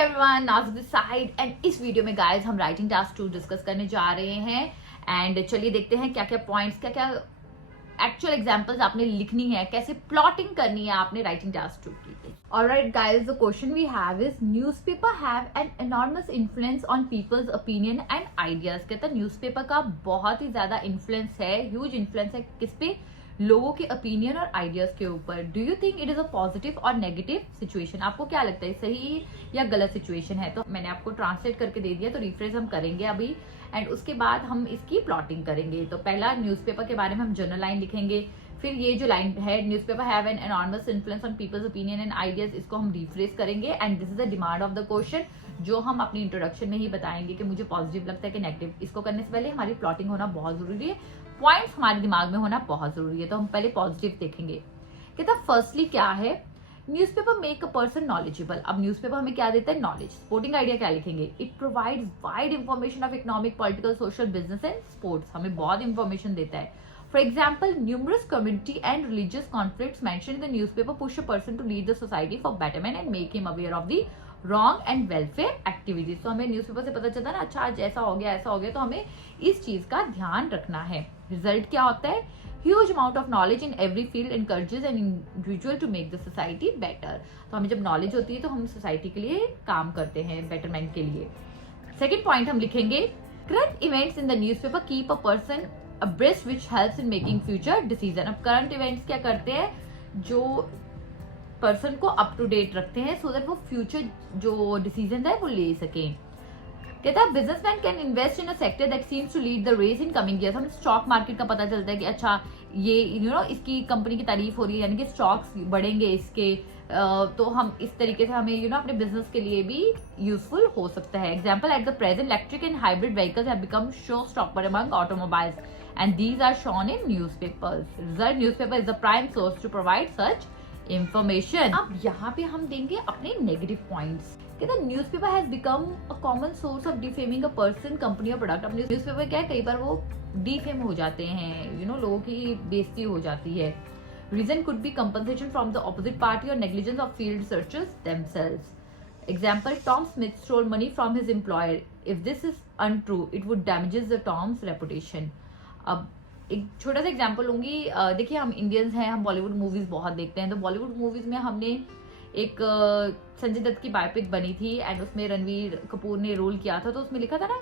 Everyone, Naaz this side and इस video में guys हम राइटिंग टास्क 2 डिस्कस करने जा रहे हैं। एंड चलिए देखते हैं क्या क्या पॉइंट्स, क्या क्या एक्चुअल एग्जांपल्स आपने लिखनी है, कैसे प्लॉटिंग करनी है आपने राइटिंग टास्क 2 के लिए। Alright guys, the question we have is newspaper have an enormous influence on people's opinion and ideas. कहता है न्यूज़पेपर का बहुत ही ज्यादा इन्फ्लुएंस है, ह्यूज इन्फ्लुएंस है किस पे? लोगों के ओपिनियन और आइडियाज के ऊपर। Do you think it is a positive और नेगेटिव सिचुएशन? आपको क्या लगता है, सही या गलत सिचुएशन है? तो मैंने आपको ट्रांसलेट करके दे दिया, तो रिफ्रेश हम करेंगे अभी एंड उसके बाद हम इसकी प्लॉटिंग करेंगे। तो पहला न्यूज़पेपर के बारे में हम जनरल लाइन लिखेंगे, फिर ये जो लाइन है newspaper have an enormous influence on people's opinion and ideas, इसको हम रिफ्रेश करेंगे and this is the demand of the question, जो हम अपनी इंट्रोडक्शन में ही बताएंगे कि मुझे पॉजिटिव लगता है कि नेगेटिव। इसको करने से पहले हमारी प्लॉटिंग होना बहुत जरूरी है, पॉइंट्स हमारे दिमाग में होना बहुत जरूरी है। तो हम पहले पॉजिटिव देखेंगे। कहता फर्स्टली क्या है, newspaper make a person knowledgeable. अब न्यूज़पेपर हमें क्या देता है? नॉलेज। सपोर्टिंग आइडिया क्या लिखेंगे? It provides wide information of economic, political, social, business and sports. हमें बहुत इंफॉर्मेशन देता है। For example, numerous community and religious conflicts mention in the newspaper push a person to lead the society for betterment and make him aware of the wrong and welfare activities. तो हमें newspaper से पता चलता है ना, अच्छा आज ऐसा हो गया, ऐसा हो गया, तो हमें इस चीज का ध्यान रखना है। रिजल्ट क्या होता है? Huge amount of knowledge in every field encourages an individual to make the society better. तो हमें जब नॉलेज होती है तो हम सोसाइटी के लिए काम करते हैं, बेटरमेंट के लिए। सेकेंड पॉइंट हम लिखेंगे, current events in the newspaper keep a person abreast which helps in making future decision। अब करंट इवेंट्स क्या करते हैं? जो पर्सन को अप टू डेट रखते हैं सो दैट वो फ्यूचर जो डिसीजन है वो ले सकें। कहता है businessman can invest in a sector that seems to lead the race in coming years. हमें स्टॉक मार्केट का पता चलता है कि अच्छा ये इसकी कंपनी की तारीफ हो रही है, यानी कि स्टॉक्स बढ़ेंगे इसके, तो हम इस तरीके से हमें अपने बिजनेस के लिए भी यूजफुल हो सकता है। Example, at the present electric and hybrid vehicles have become show stopper among automobiles and these are shown in newspapers. Result, newspaper is the prime source to provide such information. अब यहाँ पे हम देंगे अपने negative points. कहता है newspaper has become a common source of defaming a person, company और product. अब न्यूज़पेपर क्या है, कई बार वो डिफेम हो जाते हैं, लोगों की बेइज्जती हो जाती है। Reason could be compensation from the opposite party और negligence of field researchers themselves. Example, Tom Smith stole money from his employer. If this is untrue it would damages the Tom's reputation. अब एक छोटा सा example लूंगी। देखिए हम Indians हैं, हम बॉलीवुड मूवीज बहुत देखते हैं, तो बॉलीवुड मूवीज में हमने एक संजय दत्त की बायोपिक बनी थी एंड उसमें रणवीर कपूर ने रोल किया था। तो उसमें लिखा था ना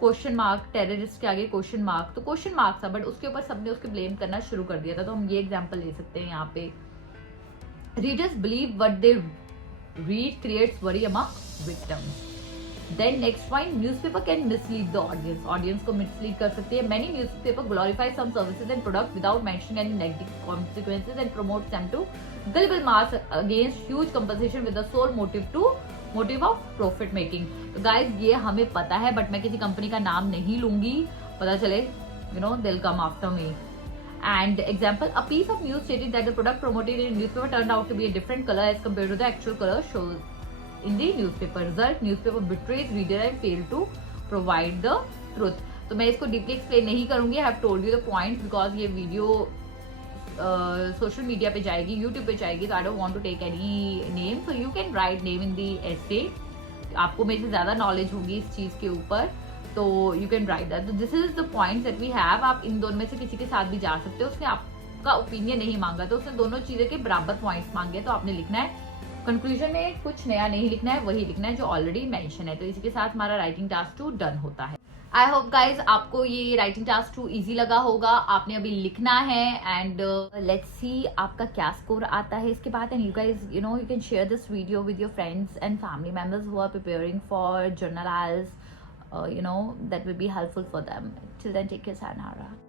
क्वेश्चन मार्क, टेररिस्ट के आगे क्वेश्चन मार्क, तो क्वेश्चन मार्क था बट उसके ऊपर सबने उसके ब्लेम करना शुरू कर दिया था। तो हम ये एग्जाम्पल ले सकते हैं यहाँ पे। Readers believe what they read creates worry among victims. Then next point, newspaper can mislead the audience. Audience को mislead कर सकती है। Many newspaper glorify some services and products without mentioning any negative consequences and promotes them to gullible mass against huge compensation with the sole motive of profit making. तो guys ये हमें पता है but मैं किसी कंपनी का नाम नहीं लूंगी, पता चले they'll come after me. And example, a piece of news stated that the product promoted in newspaper turned out to be a different color as compared to the actual color shows in the newspaper. Result, newspaper betrays reader and fail to provide the truth. तो मैं इसको deeply explain नहीं करूंगी, I have told you the points because ये video social media पे जाएगी, YouTube पे जाएगी, तो I don't want to take any name, so you can write name in the essay. आपको मेरे से ज्यादा नॉलेज होगी इस चीज के ऊपर, तो you can write that. तो this is the points that we have. आप इन दोनों में से किसी के साथ भी जा सकते हो। उसने आपका ओपिनियन नहीं मांगा, तो उसने दोनों चीजें के बराबर पॉइंट्स मांगे, तो आपने लिखना है। कंक्लूजन में कुछ नया नहीं लिखना है, वही लिखना है जो ऑलरेडी मेंशन है। तो इसी के साथ हमारा राइटिंग टास्क 2 डन होता है। आई होप गाइज आपको ये राइटिंग टास्क 2 इजी लगा होगा। आपने अभी लिखना है एंड लेट्स सी आपका क्या स्कोर आता है इसके बाद। And you guys you can share this video with your friends and family members who are preparing for general IELTS, that will be helpful for them. Till then take care, sayonara.